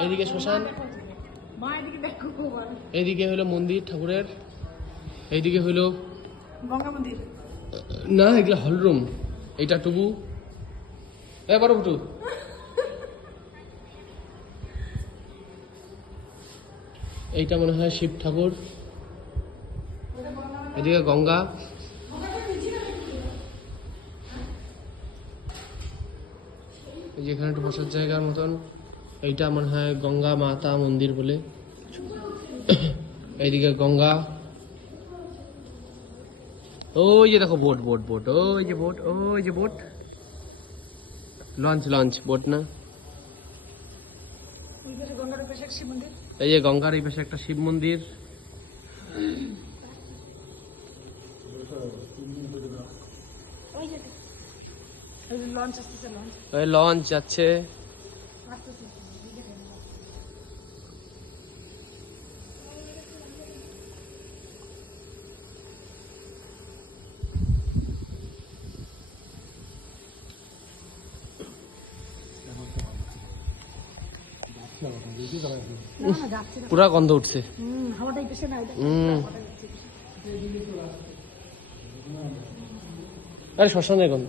এদিকে শ্মশান, এইদিকে হলো মন্দির ঠাকুরের, এইদিকে হলো গঙ্গা মন্দির। না এগুলো হলরুম, এইটা টুবু বড় ফুটু। এইটা মনে হয় শিব ঠাকুর, এদিকে গঙ্গা, যেখানে একটু বসার জায়গার মতন। এইটা মনে হয় গঙ্গা মাতা মন্দির বলে। এইদিকে গঙ্গা, ওই যে দেখো বোট বোট বোট, ওই যে বোট, ওই যে বোট, লঞ্চ লঞ্চ, বোট না। এই যে গঙ্গার এই পাশে একটা শিব মন্দির। ওই লঞ্চ যাচ্ছে। পুরা গন্ধ উঠছে। আরে শ্মশানের গন্ধ।